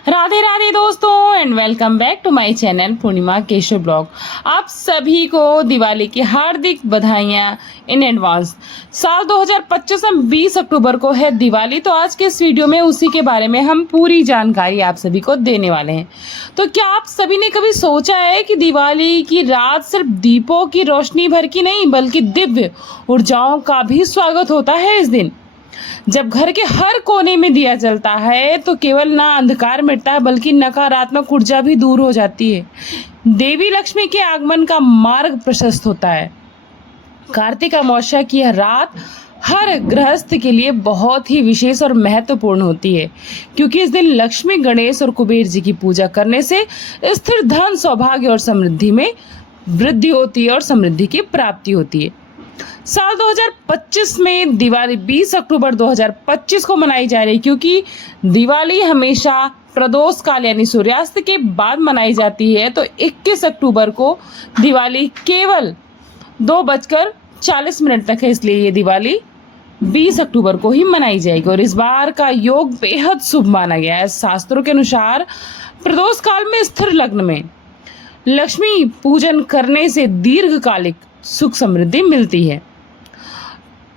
राधे राधे दोस्तों and welcome back to my channel Purnima Keshav blog. आप सभी को दिवाली की हार्दिक बधाइयां इन एडवांस। साल 2025 में 20 अक्टूबर को है दिवाली, तो आज के इस वीडियो में उसी के बारे में हम पूरी जानकारी आप सभी को देने वाले हैं। तो क्या आप सभी ने कभी सोचा है कि दिवाली की रात सिर्फ दीपों की रोशनी भर की नहीं बल्कि दिव्य ऊर्जाओं का भी स्वागत होता है। इस दिन जब घर के हर कोने में दिया जलता है तो केवल ना अंधकार मिटता है बल्कि नकारात्मक ऊर्जा भी दूर हो जाती है। देवी लक्ष्मी के आगमन का मार्ग प्रशस्त होता है। कार्तिक अमावस्या की यह रात हर गृहस्थ के लिए बहुत ही विशेष और महत्वपूर्ण होती है, क्योंकि इस दिन लक्ष्मी, गणेश और कुबेर जी की पूजा करने से स्थिर धन, सौभाग्य और समृद्धि में वृद्धि होती है और समृद्धि की प्राप्ति होती है। साल 2025 में दिवाली 20 अक्टूबर 2025 को मनाई जा रही है, क्योंकि दिवाली हमेशा प्रदोष काल यानी सूर्यास्त के बाद मनाई जाती है। तो 21 अक्टूबर को दिवाली केवल 2:40 तक है, इसलिए ये दिवाली 20 अक्टूबर को ही मनाई जाएगी। और इस बार का योग बेहद शुभ माना गया है। शास्त्रों के अनुसार प्रदोष काल में स्थिर लग्न में लक्ष्मी पूजन करने से दीर्घकालिक सुख समृद्धि मिलती है।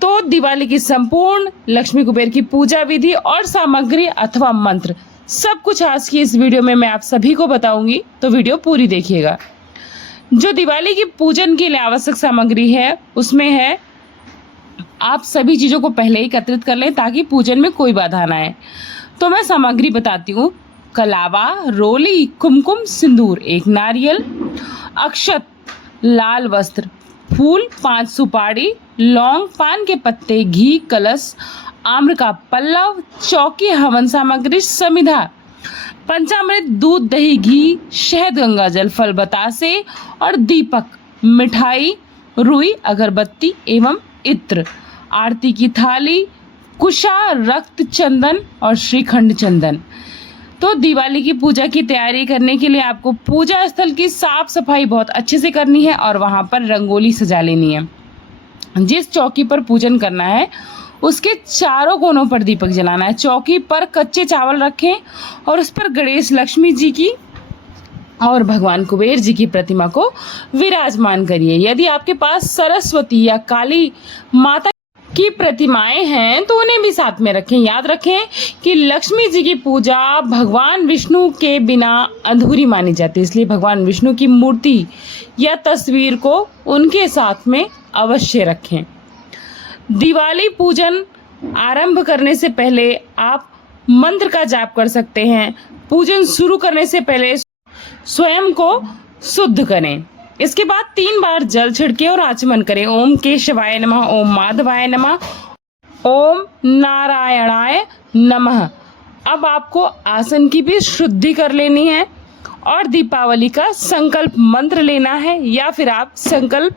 तो दिवाली की संपूर्ण लक्ष्मी कुबेर की पूजा विधि और सामग्री अथवा मंत्र सब कुछ आज की इस वीडियो में मैं आप सभी को बताऊंगी, तो वीडियो पूरी देखिएगा। जो दिवाली की पूजन के लिए आवश्यक सामग्री है उसमें है, आप सभी चीज़ों को पहले ही एकत्रित कर लें ताकि पूजन में कोई बाधा ना आए। तो मैं सामग्री बताती हूँ। कलावा, रोली, कुमकुम, सिंदूर, 1 नारियल, अक्षत, लाल वस्त्र, फूल, 5 सुपारी, लौंग, पान के पत्ते, घी, कलश, आम्र का पल्लव, चौकी, हवन सामग्री, समिधा, पंचामृत, दूध, दही, घी, शहद, गंगा जल, फल बतासे और दीपक, मिठाई, रुई, अगरबत्ती एवं इत्र, आरती की थाली, कुशा, रक्त चंदन और श्रीखंड चंदन। तो दिवाली की पूजा की तैयारी करने के लिए आपको पूजा स्थल की साफ सफाई बहुत अच्छे से करनी है और वहाँ पर रंगोली सजा लेनी है। जिस चौकी पर पूजन करना है उसके चारों कोनों पर दीपक जलाना है। चौकी पर कच्चे चावल रखें और उस पर गणेश, लक्ष्मी जी की और भगवान कुबेर जी की प्रतिमा को विराजमान करिए। यदि आपके पास सरस्वती या काली माता की प्रतिमाएं हैं तो उन्हें भी साथ में रखें। याद रखें कि लक्ष्मी जी की पूजा भगवान विष्णु के बिना अधूरी मानी जाती है, इसलिए भगवान विष्णु की मूर्ति या तस्वीर को उनके साथ में अवश्य रखें। दिवाली पूजन आरंभ करने से पहले आप मंत्र का जाप कर सकते हैं। पूजन शुरू करने से पहले स्वयं को शुद्ध करें। इसके बाद 3 बार जल छिड़के और आचमन करें। ओम केशवाय नमः, ओम माधवाय नमः, ओम नारायणाय नमः। अब आपको आसन की भी शुद्धि कर लेनी है और दीपावली का संकल्प मंत्र लेना है, या फिर आप संकल्प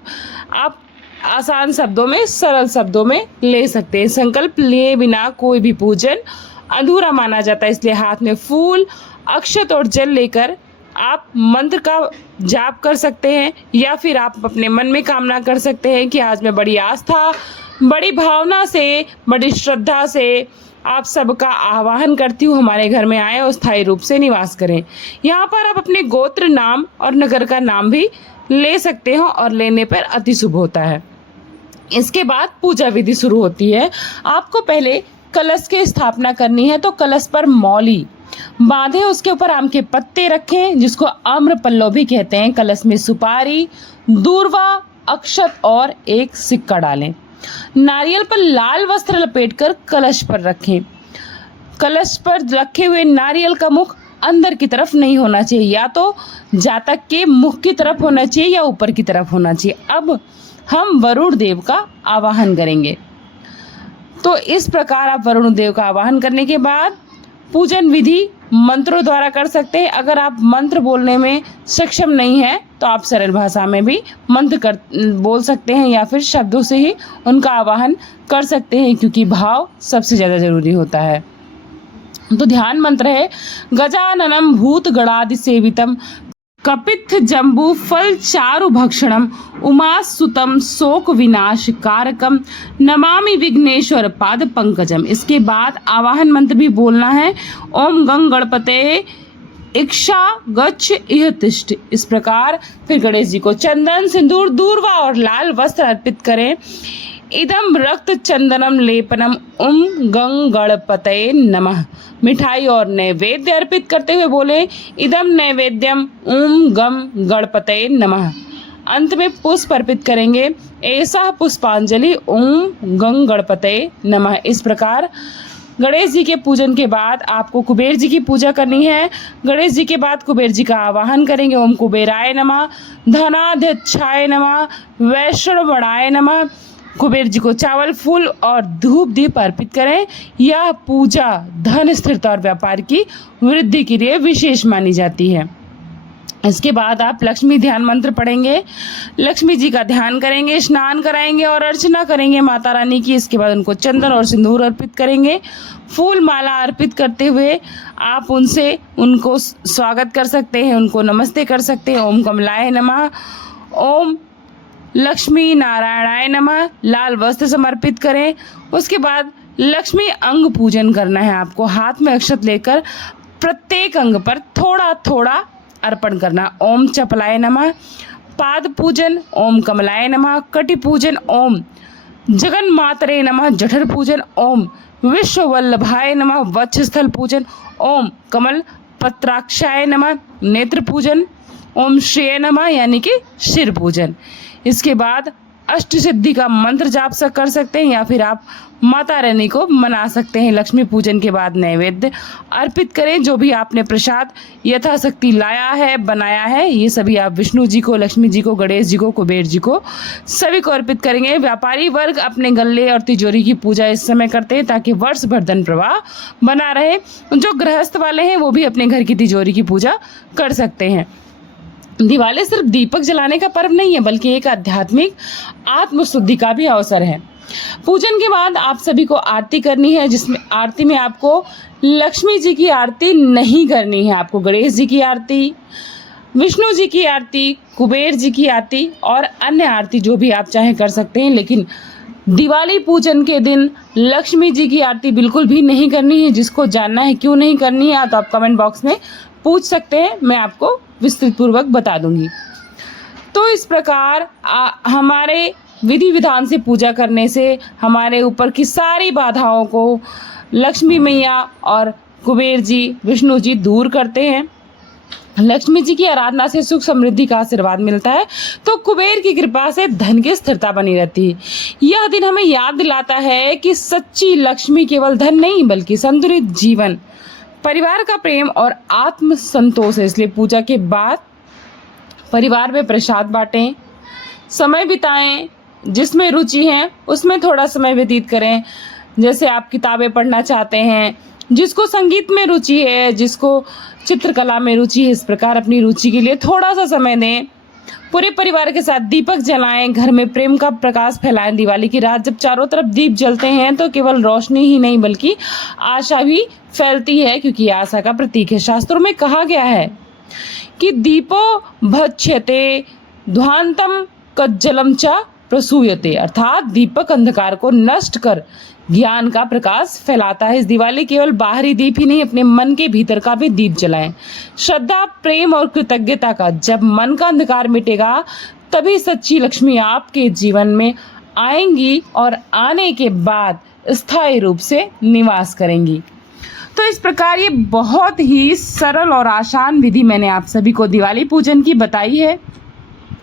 आप आसान शब्दों में, सरल शब्दों में ले सकते हैं। संकल्प लिए बिना कोई भी पूजन अधूरा माना जाता है, इसलिए हाथ में फूल, अक्षत और जल लेकर आप मंत्र का जाप कर सकते हैं, या फिर आप अपने मन में कामना कर सकते हैं कि आज मैं बड़ी आस्था, बड़ी भावना से, बड़ी श्रद्धा से आप सबका आह्वान करती हूँ, हमारे घर में आए और स्थायी रूप से निवास करें। यहाँ पर आप अपने गोत्र, नाम और नगर का नाम भी ले सकते हो और लेने पर अति शुभ होता है। इसके बाद पूजा विधि शुरू होती है। आपको पहले कलश की स्थापना करनी है, तो कलश पर मौली बांधे, उसके ऊपर आम के पत्ते रखें जिसको आम्र पल्लव भी कहते हैं। कलश में सुपारी, दूर्वा, अक्षत और 1 सिक्का डालें। नारियल पर लाल वस्त्र लपेटकर कलश पर रखें। कलश पर रखे हुए नारियल का मुख अंदर की तरफ नहीं होना चाहिए, या तो जातक के मुख की तरफ होना चाहिए या ऊपर की तरफ होना चाहिए। अब हम वरुण देव का आवाहन करेंगे। तो इस प्रकार आप वरुण देव का आवाहन करने के बाद पूजन विधि मंत्रों द्वारा कर सकते हैं। अगर आप मंत्र बोलने में सक्षम नहीं है तो आप सरल भाषा में भी मंत्र बोल सकते हैं, या फिर शब्दों से ही उनका आवाहन कर सकते हैं, क्योंकि भाव सबसे ज़्यादा जरूरी होता है। तो ध्यान मंत्र है, गजाननम भूत गणादि सेवितम कपित्थ जम्बू फल चारु भक्षणम उमा सुतम शोक विनाश कारकम नमामि विघ्नेश्वर पाद पंकजम। इसके बाद आवाहन मंत्र भी बोलना है, ओम गंग गणपते इक्षा गच्छ इह तिष्ठ। इस प्रकार फिर गणेश जी को चंदन सिंदूर दूर्वा और लाल वस्त्र अर्पित करें। इदम रक्त चंदनम लेपनम ओम गंग गणपतये नमः। मिठाई और नैवेद्य अर्पित करते हुए बोले, इदम नैवेद्यम ओम गम गणपतये नमः। अंत में पुष्प अर्पित करेंगे, ऐसा पुष्पांजलि ओम गंग गणपतये नमः। इस प्रकार गणेश जी के पूजन के बाद आपको कुबेर जी की पूजा करनी है। गणेश जी के बाद कुबेर जी का आवाहन करेंगे, ओम कुबेराय नमः, धनाध्यक्षाय नमः, वैष्णवाय नमः। कुबेर जी को चावल फूल और धूप दीप अर्पित करें। यह पूजा धन स्थिरता और व्यापार की वृद्धि के लिए विशेष मानी जाती है। इसके बाद आप लक्ष्मी ध्यान मंत्र पढ़ेंगे, लक्ष्मी जी का ध्यान करेंगे, स्नान कराएंगे और अर्चना करेंगे माता रानी की। इसके बाद उनको चंदन और सिंदूर अर्पित करेंगे। फूल माला अर्पित करते हुए आप उनको स्वागत कर सकते हैं, उनको नमस्ते कर सकते हैं। ओम कमलाय नमः, ओम लक्ष्मी नारायणाय नमः। लाल वस्त्र समर्पित करें। उसके बाद लक्ष्मी अंग पूजन करना है आपको। हाथ में अक्षत लेकर प्रत्येक अंग पर थोड़ा थोड़ा अर्पण करना। ओम चपलाय नमः। पाद पूजन ओम कमलाय नमः। कटि पूजन ओम जगन मातरे नमः। जठर पूजन ओम विश्व वल्लभाय नमः। वक्षस्थल पूजन ओम कमल पत्राक्षाय नमः। नेत्र पूजन ओम श्रेय नमः यानी कि शिर पूजन। इसके बाद अष्ट सिद्धि का मंत्र जाप कर सकते हैं या फिर आप माता रानी को मना सकते हैं। लक्ष्मी पूजन के बाद नैवेद्य अर्पित करें। जो भी आपने प्रसाद यथाशक्ति लाया है, बनाया है, ये सभी आप विष्णु जी को, लक्ष्मी जी को, गणेश जी को, कुबेर जी को, सभी को अर्पित करेंगे। व्यापारी वर्ग अपने गल्ले और तिजोरी की पूजा इस समय करते हैं ताकि वर्ष भर धन प्रवाह बना रहे। जो गृहस्थ वाले हैं वो भी अपने घर की तिजोरी की पूजा कर सकते हैं। दिवाली सिर्फ दीपक जलाने का पर्व नहीं है बल्कि एक आध्यात्मिक आत्मशुद्धि का भी अवसर है। पूजन के बाद आप सभी को आरती करनी है, जिसमें आरती में आपको लक्ष्मी जी की आरती नहीं करनी है। आपको गणेश जी की आरती, विष्णु जी की आरती, कुबेर जी की आरती और अन्य आरती जो भी आप चाहें कर सकते हैं, लेकिन दिवाली पूजन के दिन लक्ष्मी जी की आरती बिल्कुल भी नहीं करनी है। जिसको जानना है क्यों नहीं करनी है तो आप कमेंट बॉक्स में पूछ सकते हैं, मैं आपको विस्तृत पूर्वक बता दूंगी। तो इस प्रकार हमारे विधि विधान से पूजा करने से हमारे ऊपर की सारी बाधाओं को लक्ष्मी मैया और कुबेर जी, विष्णु जी दूर करते हैं। लक्ष्मी जी की आराधना से सुख समृद्धि का आशीर्वाद मिलता है, तो कुबेर की कृपा से धन की स्थिरता बनी रहती है। यह दिन हमें याद दिलाता है कि सच्ची लक्ष्मी केवल धन नहीं बल्कि संतुलित जीवन, परिवार का प्रेम और आत्म संतोष है। इसलिए पूजा के बाद परिवार में प्रसाद बांटें, समय बिताएं, जिसमें रुचि है उसमें थोड़ा समय व्यतीत करें। जैसे आप किताबें पढ़ना चाहते हैं, जिसको संगीत में रुचि है, जिसको चित्रकला में रुचि है, इस प्रकार अपनी रुचि के लिए थोड़ा सा समय दें। पूरे परिवार के साथ दीपक जलाएं, घर में प्रेम का प्रकाश फैलाएं। दिवाली की रात जब चारों तरफ दीप जलते हैं तो केवल रोशनी ही नहीं बल्कि आशा भी फैलती है, क्योंकि आशा का प्रतीक है। शास्त्रों में कहा गया है कि दीपो भज्यते ध्वांतम कज्जलम च प्रसूयते, अर्थात दीपक अंधकार को नष्ट कर ज्ञान का प्रकाश फैलाता है। इस दिवाली केवल बाहरी दीप ही नहीं, अपने मन के भीतर का भी दीप जलाएं। श्रद्धा, प्रेम और कृतज्ञता का जब मन का अंधकार मिटेगा तभी सच्ची लक्ष्मी आपके जीवन में आएंगी और आने के बाद स्थायी रूप से निवास करेंगी। तो इस प्रकार ये बहुत ही सरल और आसान विधि मैंने आप सभी को दिवाली पूजन की बताई है।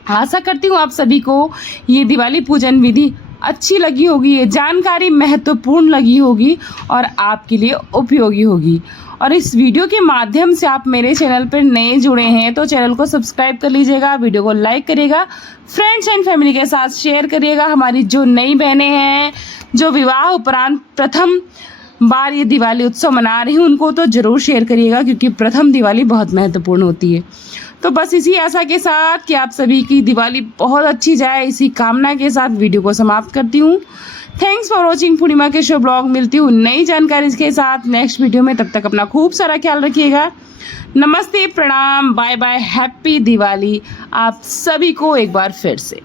आशा करती हूँ आप सभी को ये दिवाली पूजन विधि अच्छी लगी होगी, ये जानकारी महत्वपूर्ण लगी होगी और आपके लिए उपयोगी होगी। और इस वीडियो के माध्यम से आप मेरे चैनल पर नए जुड़े हैं तो चैनल को सब्सक्राइब कर लीजिएगा, वीडियो को लाइक करिएगा, फ्रेंड्स एंड फैमिली के साथ शेयर करिएगा। हमारी जो नई बहनें हैं जो विवाह उपरांत प्रथम बार ये दिवाली उत्सव मना रही हूँ उनको तो ज़रूर शेयर करिएगा, क्योंकि प्रथम दिवाली बहुत महत्वपूर्ण होती है। तो बस इसी आशा के साथ कि आप सभी की दिवाली बहुत अच्छी जाए, इसी कामना के साथ वीडियो को समाप्त करती हूँ। थैंक्स फॉर वॉचिंग पूर्णिमा के शो ब्लॉग। मिलती हूँ नई जानकारी के साथ नेक्स्ट वीडियो में, तब तक अपना खूब सारा ख्याल रखिएगा। नमस्ते, प्रणाम, बाय बाय, हैप्पी दिवाली आप सभी को एक बार फिर से।